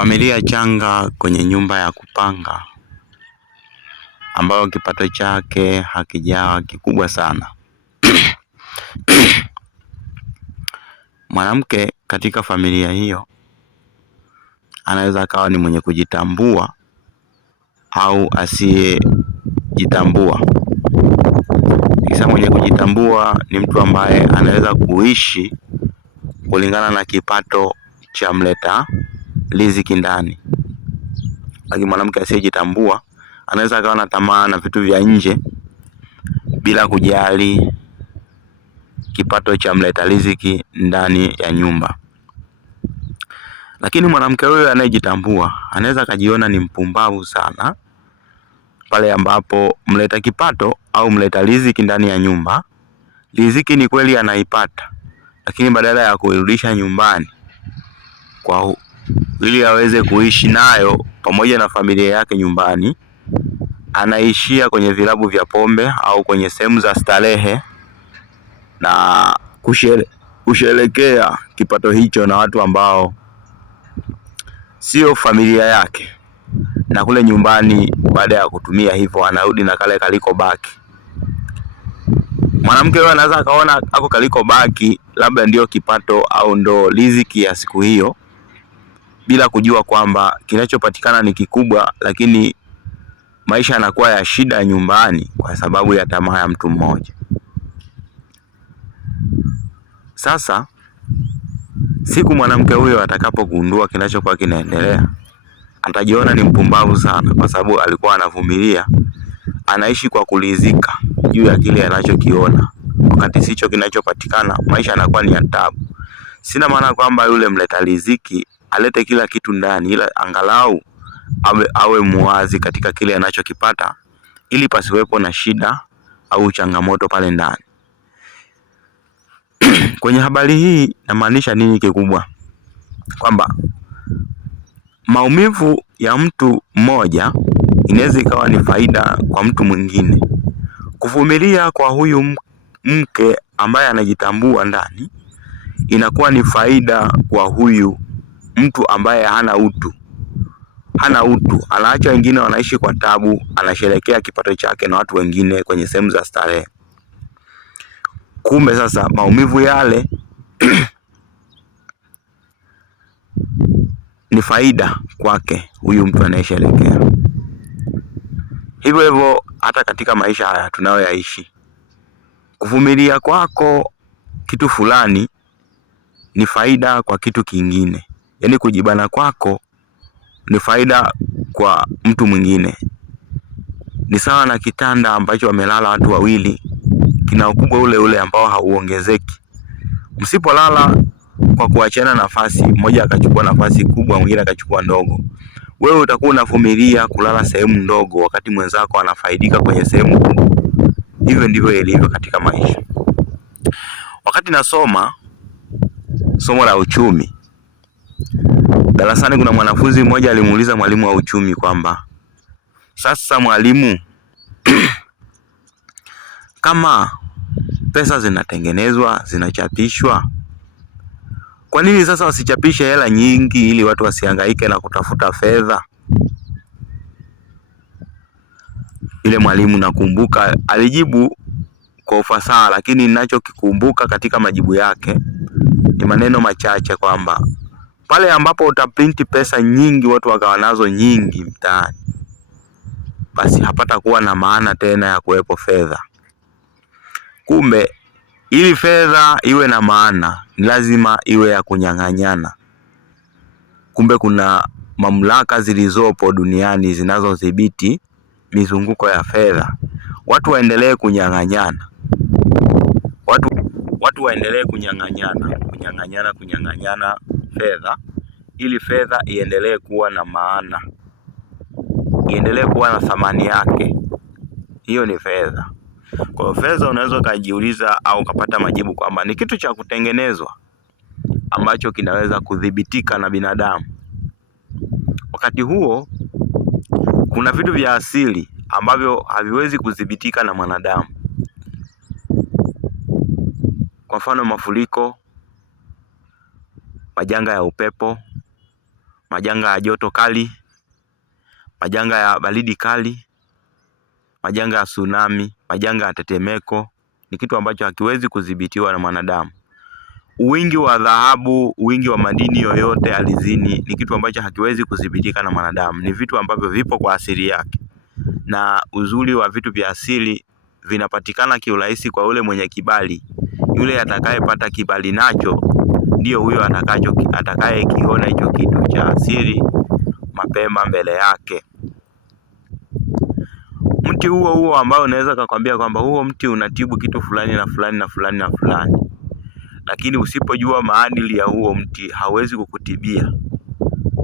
Familia changa kwenye nyumba ya kupanga ambayo kipato chake hakijawa kikubwa sana. Mwanamke katika familia hiyo anaweza akawa ni mwenye kujitambua au asiyejitambua. Kisa mwenye kujitambua ni mtu ambaye anaweza kuishi kulingana na kipato cha mleta riziki ndani. Lakini mwanamke asiyejitambua anaweza akawa na tamaa na vitu vya nje bila kujali kipato cha mleta riziki ndani ya nyumba. Lakini mwanamke huyo anayejitambua anaweza akajiona ni mpumbavu sana pale ambapo mleta kipato au mleta riziki ndani ya nyumba, riziki ni kweli anaipata, lakini badala ya kuirudisha nyumbani kwa ili aweze kuishi nayo pamoja na familia yake nyumbani, anaishia kwenye vilabu vya pombe au kwenye sehemu za starehe na kusherekea kipato hicho na watu ambao sio familia yake. Na kule nyumbani baada ya kutumia hivyo anarudi na kale kaliko baki. Mwanamke huyo anaweza akaona ako kaliko baki labda ndio kipato au ndo riziki ya siku hiyo, bila kujua kwamba kinachopatikana ni kikubwa, lakini maisha yanakuwa ya shida nyumbani kwa sababu ya tamaa ya mtu mmoja. Sasa siku mwanamke huyo atakapogundua kinachokuwa kinaendelea, atajiona ni mpumbavu sana, kwa sababu alikuwa anavumilia, anaishi kwa kuridhika juu ya kile anachokiona, wakati sicho kinachopatikana. Maisha yanakuwa ni ya taabu. Sina maana kwamba yule mleta riziki alete kila kitu ndani, ila angalau awe muwazi katika kile anachokipata, ili pasiwepo na shida au changamoto pale ndani. Kwenye habari hii namaanisha nini kikubwa? Kwamba maumivu ya mtu mmoja inaweza ikawa ni faida kwa mtu mwingine. Kuvumilia kwa huyu mke ambaye anajitambua ndani inakuwa ni faida kwa huyu mtu ambaye hana utu. Anaacha wengine wanaishi kwa tabu, anasherekea kipato chake na watu wengine kwenye sehemu za starehe. Kumbe sasa maumivu yale ni faida kwake huyu mtu anayesherekea. Hivyo hivyo hata katika maisha haya tunayoyaishi, kuvumilia kwako kitu fulani ni faida kwa kitu kingine. Yaani kujibana kwako ni faida kwa mtu mwingine. Ni sawa na kitanda ambacho wamelala watu wawili, kina ukubwa ule ule ambao hauongezeki. Msipolala kwa kuachana nafasi, mmoja akachukua nafasi kubwa, mwingine akachukua ndogo, wewe utakuwa unavumilia kulala sehemu ndogo wakati mwenzako anafaidika kwenye sehemu kubwa. Hivyo ndivyo ilivyo katika maisha. Wakati nasoma somo la uchumi, darasani kuna mwanafunzi mmoja alimuuliza mwalimu wa uchumi kwamba, sasa mwalimu, kama pesa zinatengenezwa, zinachapishwa, kwa nini sasa wasichapishe hela nyingi ili watu wasihangaike na kutafuta fedha? Ile mwalimu nakumbuka alijibu kwa ufasaha, lakini ninachokikumbuka katika majibu yake ni maneno machache kwamba pale ambapo utaprinti pesa nyingi watu wakawa nazo nyingi mtaani, basi hapata kuwa na maana tena ya kuwepo fedha. Kumbe ili fedha iwe na maana ni lazima iwe ya kunyang'anyana. Kumbe kuna mamlaka zilizopo duniani zinazodhibiti mizunguko ya fedha. Watu waendelee kunyang'anyana. Watu waendelee kunyang'anyana fedha, ili fedha iendelee kuwa na maana, iendelee kuwa na thamani yake. Hiyo ni fedha. Kwa hiyo fedha unaweza ukajiuliza au ukapata majibu kwamba ni kitu cha kutengenezwa ambacho kinaweza kudhibitika na binadamu. Wakati huo kuna vitu vya asili ambavyo haviwezi kudhibitika na mwanadamu. Kwa mfano mafuriko, majanga ya upepo, majanga ya joto kali, majanga ya baridi kali, majanga ya tsunami, majanga ya tetemeko, ni kitu ambacho hakiwezi kudhibitiwa na mwanadamu. Wingi wa dhahabu, wingi wa madini yoyote ardhini ni kitu ambacho hakiwezi kudhibitika na mwanadamu. Ni vitu ambavyo vipo kwa asili yake, na uzuri wa vitu vya asili vinapatikana kiurahisi kwa yule mwenye kibali. Yule atakayepata kibali nacho ndio huyo atakayekiona hicho kitu cha asili mapema mbele yake. Mti huo ambao unaweza kukwambia kwamba huo mti unatibu kitu fulani na fulani na fulani na fulani, lakini usipojua maadili ya huo mti hauwezi kukutibia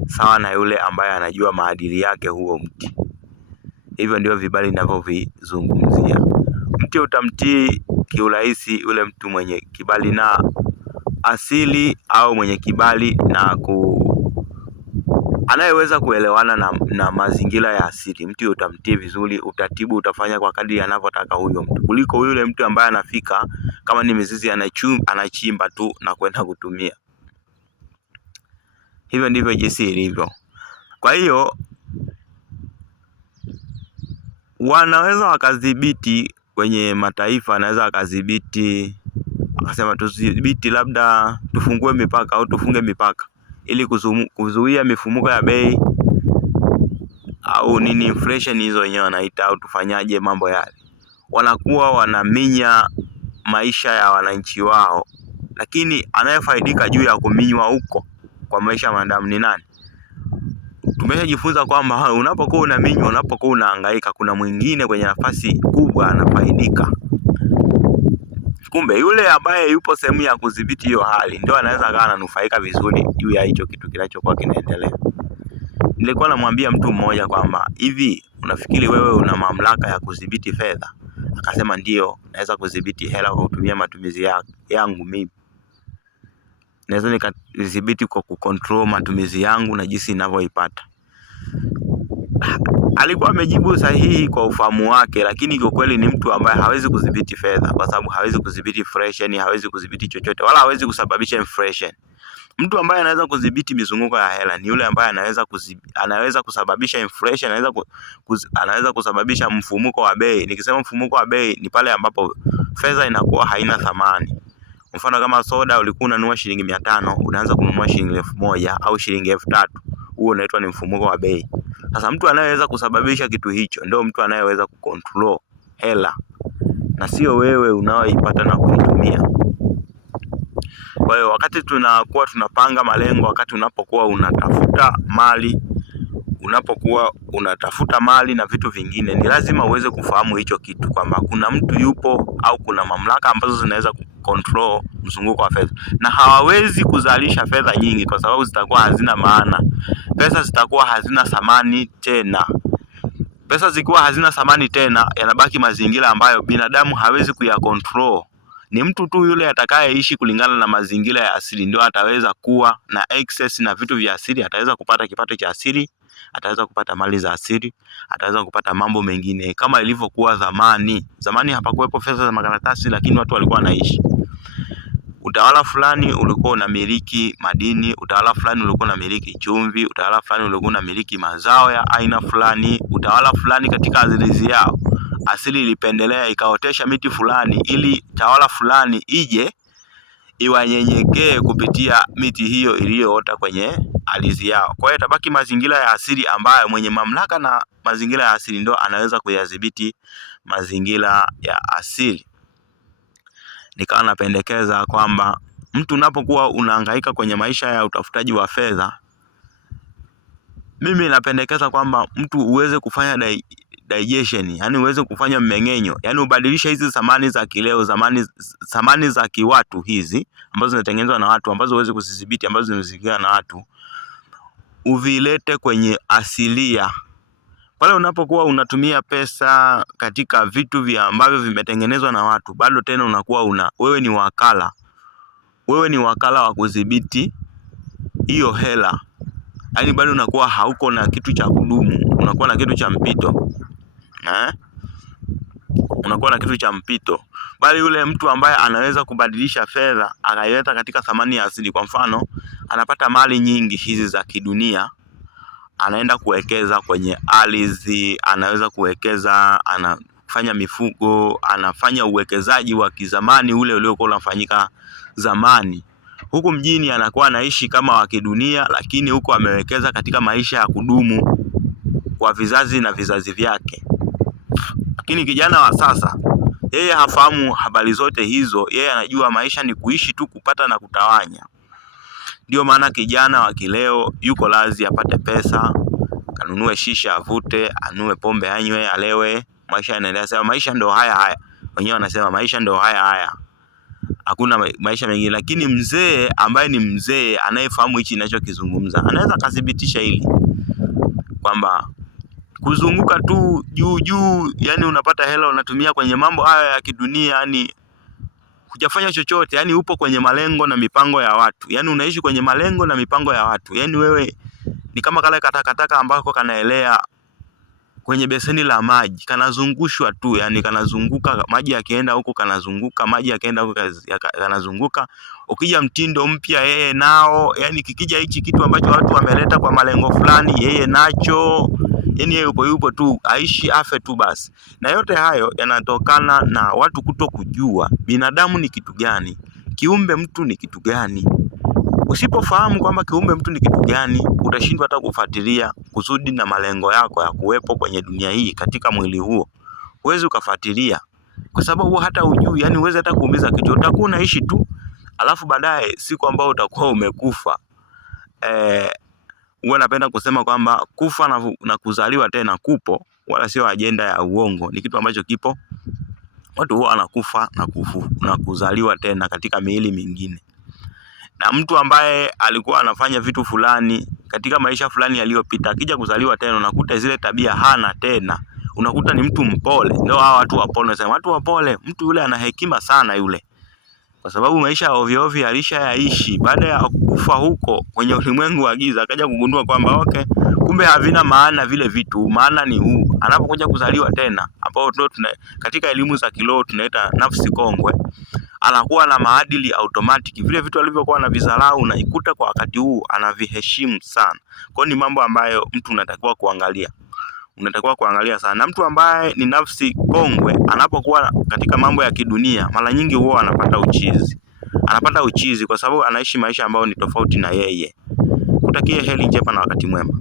sawa na yule ambaye anajua maadili yake huo mti. Hivyo ndio vibali ninavyovizungumzia. Mti utamtii kiurahisi yule mtu mwenye kibali na asili, au mwenye kibali na anayeweza kuelewana na mazingira ya asili. Mti utamtii vizuri, utatibu, utafanya kwa kadri anavyotaka huyo mtu, kuliko yule mtu ambaye anafika kama ni mizizi anachimba tu na kwenda kutumia. Hivyo ndivyo jinsi ilivyo. Kwa hiyo wanaweza wakadhibiti kwenye mataifa, anaweza wakadhibiti akasema tudhibiti, labda tufungue mipaka au tufunge mipaka ili kuzuia mifumuko ya bei au nini, inflation hizo wenyewe wanaita, au tufanyaje mambo yale. Wanakuwa wanaminya maisha ya wananchi wao, lakini anayefaidika juu ya kuminywa huko kwa maisha ya wanadamu ni nani? Tumeshajifunza kwamba unapokuwa unaminywa, unapokuwa unahangaika, kuna mwingine kwenye nafasi kubwa anafaidika. Kumbe yule ambaye yupo sehemu ya kudhibiti hiyo hali ndio anaweza akawa ananufaika vizuri juu ya hicho kitu kinachokuwa kinaendelea. Nilikuwa namwambia mtu mmoja kwamba hivi, unafikiri wewe una mamlaka ya kudhibiti fedha? Akasema ndio, naweza kudhibiti hela kwa kutumia matumizi yangu mimi. Naweza nikadhibiti kwa kucontrol matumizi yangu na jinsi ninavyoipata. Alikuwa amejibu sahihi kwa ufahamu wake, lakini kwa kweli ni mtu ambaye hawezi kudhibiti fedha, kwa sababu hawezi kudhibiti inflation, hawezi kudhibiti chochote, wala hawezi kusababisha inflation. Mtu ambaye anaweza kudhibiti mizunguko ya hela ni yule ambaye anaweza kusababisha inflation, anaweza kusababisha mfumuko wa bei. Nikisema mfumuko wa bei ni pale ambapo fedha inakuwa haina thamani. Mfano kama soda ulikuwa unanunua shilingi 500, unaanza kununua shilingi 1000 au shilingi 3000. Huo unaitwa ni mfumuko wa bei. Sasa mtu anayeweza kusababisha kitu hicho ndio mtu anayeweza kucontrol hela, na sio wewe unaoipata na kuitumia. Kwa hiyo wakati tunakuwa tunapanga malengo, wakati unapokuwa unatafuta mali na vitu vingine, ni lazima uweze kufahamu hicho kitu, kwamba kuna mtu yupo au kuna mamlaka ambazo zinaweza kucontrol mzunguko wa fedha, na hawawezi kuzalisha fedha nyingi kwa sababu zitakuwa hazina maana. Pesa zitakuwa hazina thamani tena. Pesa zikiwa hazina thamani tena, yanabaki mazingira ambayo binadamu hawezi kuyacontrol. Ni mtu tu yule atakayeishi kulingana na mazingira ya asili ndio ataweza kuwa na excess na vitu vya asili, ataweza kupata kipato cha asili, ataweza kupata mali za asili, ataweza kupata mambo mengine kama ilivyokuwa zamani. Zamani hapakuwepo fedha za makaratasi, lakini watu walikuwa wanaishi. Utawala fulani ulikuwa unamiliki madini, utawala fulani ulikuwa unamiliki chumvi, utawala fulani ulikuwa unamiliki mazao ya aina fulani, utawala fulani katika ardhi yao asili ilipendelea ikaotesha miti fulani ili tawala fulani ije iwanyenyekee kupitia miti hiyo iliyoota kwenye ardhi yao. Kwa hiyo tabaki mazingira ya asili ambayo mwenye mamlaka na mazingira ya asili ndo anaweza kuyadhibiti mazingira ya asili. Nikawa napendekeza kwamba mtu unapokuwa unahangaika kwenye maisha ya utafutaji wa fedha, mimi napendekeza kwamba mtu uweze kufanya digestion, yani uweze kufanya mmeng'enyo, yani ubadilishe hizi thamani za kileo, thamani za kiwatu hizi ambazo zinatengenezwa na watu, ambazo uweze kuzidhibiti, ambazo zinazikia na watu, uvilete kwenye asilia. Pale unapokuwa unatumia pesa katika vitu ambavyo vimetengenezwa na watu, bado tena unakuwa wewe ni wakala wa kudhibiti hiyo hela. Yaani bado unakuwa hauko na kitu cha kudumu, unakuwa na kitu cha mpito. Unakuwa na kitu cha mpito. bali yule mtu ambaye anaweza kubadilisha fedha akaileta katika thamani ya asili. Kwa mfano, anapata mali nyingi hizi za kidunia, anaenda kuwekeza kwenye ardhi, anaweza kuwekeza, anafanya mifugo, anafanya uwekezaji wa kizamani ule uliokuwa unafanyika zamani. Huku mjini anakuwa anaishi kama wa kidunia, lakini huko amewekeza katika maisha ya kudumu kwa vizazi na vizazi vyake. Lakini kijana wa sasa, yeye hafahamu habari zote hizo. Yeye anajua maisha ni kuishi tu, kupata na kutawanya. Ndio maana kijana wa kileo yuko lazi apate pesa, kanunue shisha avute, anunue pombe anywe, alewe, maisha yanaendelea. Sema maisha ndio haya. Wenyewe wanasema maisha ndio haya. Hakuna maisha mengine. Lakini mzee ambaye ni mzee anayefahamu hichi ninachokizungumza, anaweza kudhibitisha hili kwamba kuzunguka tu juu, yani unapata hela unatumia kwenye mambo haya ya kidunia, yani hujafanya chochote, yani upo kwenye malengo na mipango ya watu. Yani unaishi kwenye malengo na mipango ya watu. Yani wewe ni kama kale katakataka ambako kanaelea kwenye beseni la maji, kanazungushwa tu, yani kanazunguka, maji yakienda huko kanazunguka, maji yakienda huko kanazunguka. Ukija mtindo mpya yeye nao, yani kikija hichi kitu ambacho watu wameleta kwa malengo fulani, yeye nacho. Yani yeye yupo tu, aishi afe tu basi. Na yote hayo yanatokana na watu kuto kujua binadamu ni kitu gani, kiumbe mtu ni kitu gani. Usipofahamu kwamba kiumbe mtu ni kitu gani, utashindwa hata kufuatilia kusudi na malengo yako ya kuwepo kwenye dunia hii katika mwili huo. Huwezi ukafuatilia kwa sababu hata hujui, yani huwezi hata kuumiza kichwa. Utakuwa unaishi tu, alafu baadaye siku ambayo utakuwa umekufa, huwa napenda kusema kwamba kufa na kuzaliwa tena kupo, wala sio ajenda ya uongo. Ni kitu ambacho kipo. Watu huwa wanakufa na kuzaliwa tena katika miili mingine. Na mtu ambaye alikuwa anafanya vitu fulani katika maisha fulani yaliyopita, akija kuzaliwa tena unakuta zile tabia hana tena. Unakuta ni mtu mpole. Ndio hao watu wapole, nasema watu wapole, mtu yule ana hekima sana yule. Kwa sababu maisha ovyo ovyo alishayaishi. Baada ya kufa huko kwenye ulimwengu wa giza, akaja kugundua kwamba kumbe havina maana vile vitu, maana ni huu. Anapokuja kuzaliwa tena, ambao ndio katika elimu za kiroho tunaita nafsi kongwe, anakuwa na maadili automatic. Vile vitu alivyokuwa anavizalau na ikuta kwa wakati huu anaviheshimu sana. Kwa ni mambo ambayo mtu unatakiwa kuangalia sana. Na mtu ambaye ni nafsi kongwe anapokuwa katika mambo ya kidunia, mara nyingi huwa anapata uchizi kwa sababu anaishi maisha ambayo ni tofauti na yeye. Kutakie heri njema na wakati mwema.